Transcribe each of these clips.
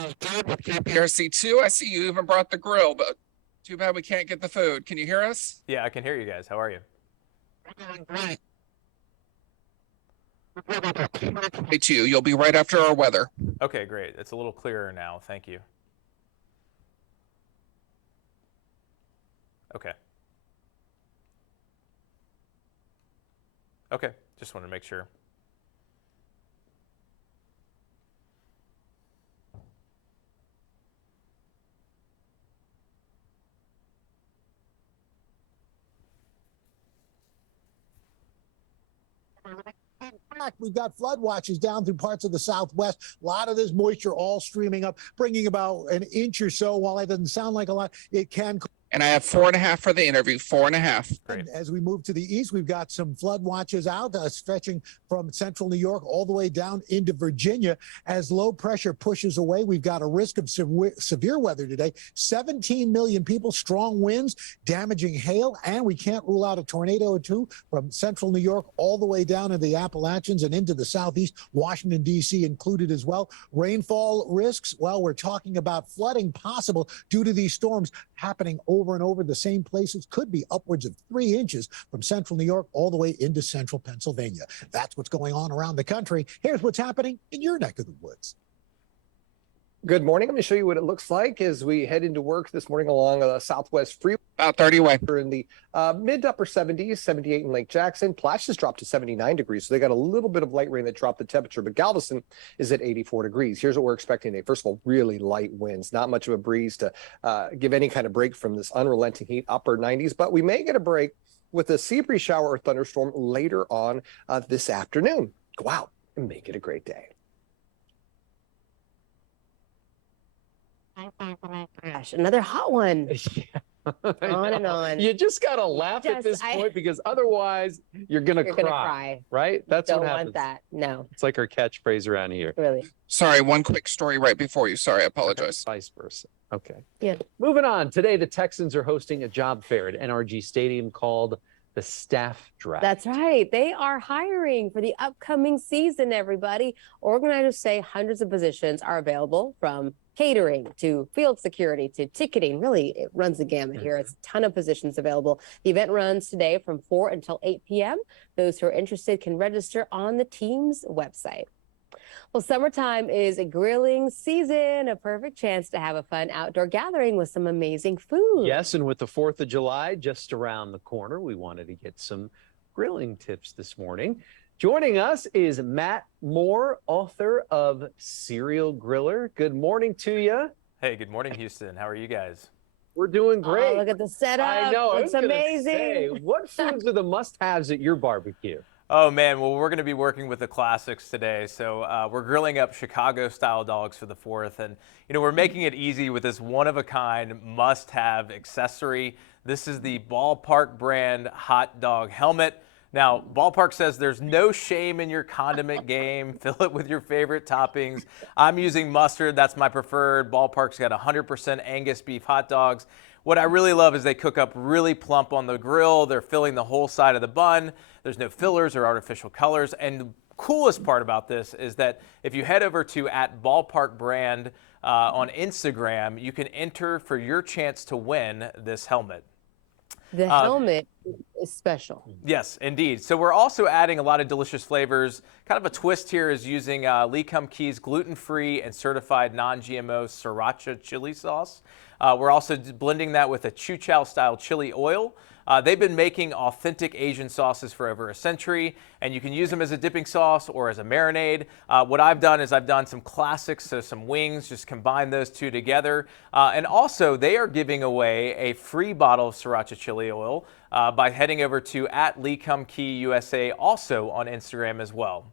Good with KPRC 2. I see you even brought the grill, but too bad we can't get the food. Can you hear us? Yeah, I can hear you guys. How are you? We're doing great. You'll be right after our weather. Okay, great. It's a little clearer now. Thank you. Okay. Okay, just wanted to make sure. We've got flood watches down through parts of the Southwest. A lot of this moisture all streaming up, bringing about an inch or so. While that doesn't sound like a lot, it can. And I have 4.5 for the interview. 4.5. Great. As we move to the east, we've got some flood watches out, stretching from central New York all the way down into Virginia. As low pressure pushes away, we've got a risk of severe weather today. 17 million people, strong winds, damaging hail, and we can't rule out a tornado or two from central New York all the way down into the Appalachians and into the southeast, Washington, D.C. included as well. Rainfall risks, well, we're talking about flooding possible due to these storms happening over and over the same places, could be upwards of 3 inches from central New York all the way into central Pennsylvania. That's what's going on around the country. Here's what's happening in your neck of the woods. Good morning. I'm going to show you what it looks like as we head into work this morning along the Southwest Freeway. About 30 away. We're in the mid to upper 70s, 78 in Lake Jackson. Plashes dropped to 79 degrees, so they got a little bit of light rain that dropped the temperature, but Galveston is at 84 degrees. Here's what we're expecting today. First of all, really light winds, not much of a breeze to give any kind of break from this unrelenting heat, upper 90s, but we may get a break with a sea breeze shower or thunderstorm later on this afternoon. Go out and make it a great day. Gosh, another hot one. On and on. You just gotta laugh at this point because otherwise you're gonna cry. Right? That's what happens. Don't want that. No. It's like our catchphrase around here. Really. Sorry, one quick story right before you. Sorry, I apologize. Vice versa. Okay. Yeah. Moving on. Today, the Texans are hosting a job fair at NRG Stadium called the Staff Draft. That's right. They are hiring for the upcoming season, everybody. Organizers say hundreds of positions are available, from catering to field security to ticketing. Really, it runs the gamut here. It's a ton of positions available. The event runs today from 4 until 8 p.m. Those who are interested can register on the team's website. Well, summertime is a grilling season, a perfect chance to have a fun outdoor gathering with some amazing food. Yes, and with the 4th of July just around the corner, we wanted to get some grilling tips this morning. Joining us is Matt Moore, author of Serial Griller. Good morning to you. Hey, good morning, Houston. How are you guys? We're doing great. Oh, look at the setup. I know. It's amazing. Say, what foods are the must-haves at your barbecue? Oh, man. Well, we're going to be working with the classics today. So we're grilling up Chicago-style dogs for the 4th. And, you know, we're making it easy with this one-of-a-kind must-have accessory. This is the Ballpark brand hot dog helmet. Now, Ballpark says there's no shame in your condiment game. Fill it with your favorite toppings. I'm using mustard. That's my preferred. Ballpark's got 100% Angus beef hot dogs. What I really love is they cook up really plump on the grill. They're filling the whole side of the bun. There's no fillers or artificial colors. And the coolest part about this is that if you head over to @BallparkBrand on Instagram, you can enter for your chance to win this helmet. The helmet is special. Yes, indeed. So we're also adding a lot of delicious flavors. Kind of a twist here is using Lee Kum Kee's gluten-free and certified non-GMO sriracha chili sauce. We're also blending that with a Chu-Chow style chili oil. They've been making authentic Asian sauces for over a century, and you can use them as a dipping sauce or as a marinade. What I've done is I've done some classics, so some wings, just combine those two together. And also, they are giving away a free bottle of sriracha chili oil by heading over to @LeeKumKeeUSA, also on Instagram as well.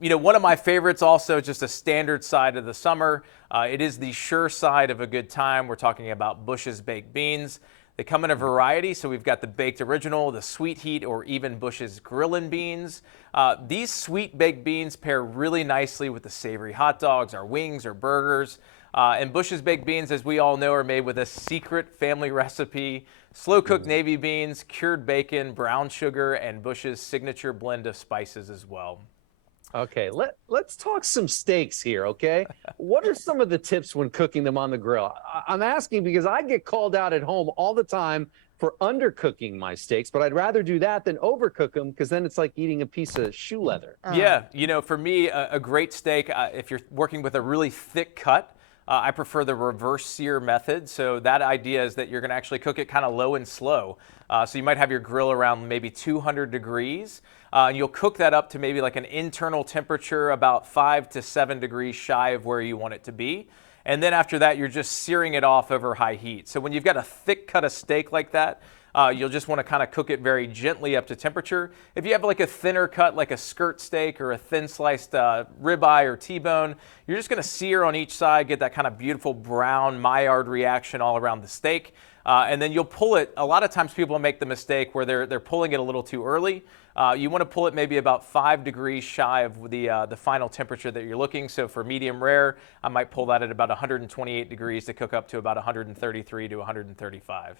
You know, one of my favorites also, just a standard side of the summer. It is the sure side of a good time. We're talking about Bush's baked beans. They come in a variety, so we've got the baked original, the sweet heat, or even Bush's grillin' beans. These sweet baked beans pair really nicely with the savory hot dogs, our wings, or burgers. And Bush's baked beans, as we all know, are made with a secret family recipe: slow-cooked navy beans, cured bacon, brown sugar, and Bush's signature blend of spices as well. Okay, let's talk some steaks here, okay? What are some of the tips when cooking them on the grill? I'm asking because I get called out at home all the time for undercooking my steaks, but I'd rather do that than overcook them because then it's like eating a piece of shoe leather. Yeah, you know, for me, a great steak, if you're working with a really thick cut, I prefer the reverse sear method. So that idea is that you're going to actually cook it kind of low and slow. So you might have your grill around maybe 200 degrees. And you'll cook that up to maybe like an internal temperature about 5 to 7 degrees shy of where you want it to be. And then after that, you're just searing it off over high heat. So when you've got a thick cut of steak like that, you'll just want to kind of cook it very gently up to temperature. If you have like a thinner cut, like a skirt steak or a thin sliced ribeye or T-bone, you're just going to sear on each side, get that kind of beautiful brown Maillard reaction all around the steak. And then you'll pull it. A lot of times people make the mistake where they're pulling it a little too early. You want to pull it maybe about 5 degrees shy of the final temperature that you're looking. So for medium rare, I might pull that at about 128 degrees to cook up to about 133 to 135.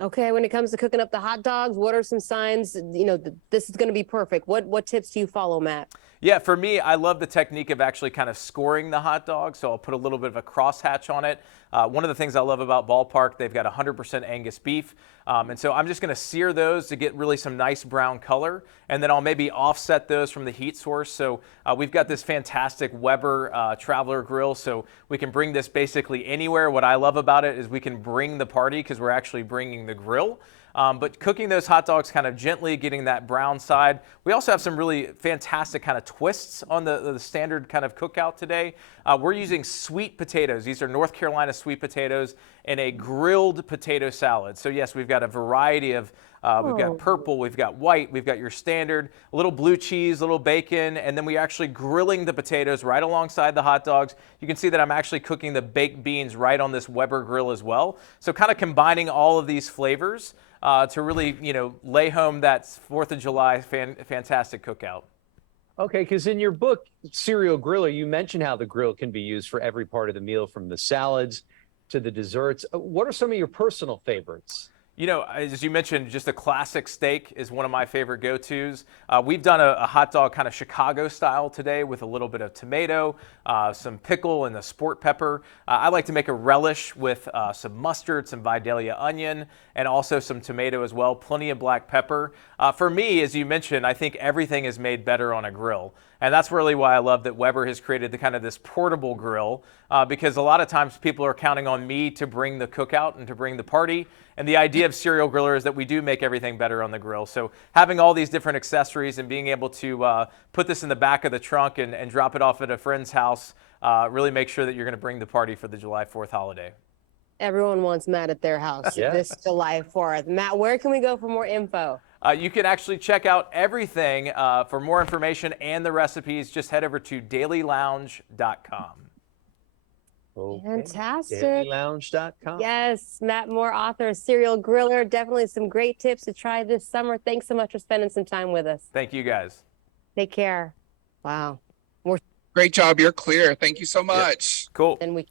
Okay, when it comes to cooking up the hot dogs, what are some signs, you know, this is going to be perfect? What tips do you follow, Matt? Yeah, for me, I love the technique of actually kind of scoring the hot dog. So I'll put a little bit of a crosshatch on it. One of the things I love about Ballpark, they've got 100% Angus beef. And so I'm just going to sear those to get really some nice brown color. And then I'll maybe offset those from the heat source. So we've got this fantastic Weber Traveler grill. So we can bring this basically anywhere. What I love about it is we can bring the party because we're actually bringing the grill. But cooking those hot dogs kind of gently, getting that brown side. We also have some really fantastic kind of twists on the standard kind of cookout today. We're using sweet potatoes. These are North Carolina sweet potatoes in a grilled potato salad. So yes, we've got a variety of, we've got purple, we've got white, we've got your standard, a little blue cheese, a little bacon, and then we're actually grilling the potatoes right alongside the hot dogs. You can see that I'm actually cooking the baked beans right on this Weber grill as well. So kind of combining all of these flavors to really, you know, lay home that 4th of July fantastic cookout. Okay, because in your book, Serial Griller, you mentioned how the grill can be used for every part of the meal, from the salads to the desserts. What are some of your personal favorites? You know, as you mentioned, just a classic steak is one of my favorite go-tos. We've done a hot dog kind of Chicago style today with a little bit of tomato, some pickle, and the sport pepper. I like to make a relish with some mustard, some Vidalia onion, and also some tomato as well, plenty of black pepper. For me, as you mentioned, I think everything is made better on a grill. And that's really why I love that Weber has created the kind of this portable grill, because a lot of times people are counting on me to bring the cookout and to bring the party. And the idea of Serial Griller is that we do make everything better on the grill. So having all these different accessories and being able to put this in the back of the trunk and drop it off at a friend's house really makes sure that you're going to bring the party for the July 4th holiday. Everyone wants Matt at their house this July 4th. Matt, where can we go for more info? You can actually check out everything for more information and the recipes. Just head over to dailylounge.com. Okay. Fantastic. Dailylounge.com. Yes, Matt Moore, author of Serial Griller. Definitely some great tips to try this summer. Thanks so much for spending some time with us. Thank you, guys. Take care. Wow. Great job. You're clear. Thank you so much. Cool. And we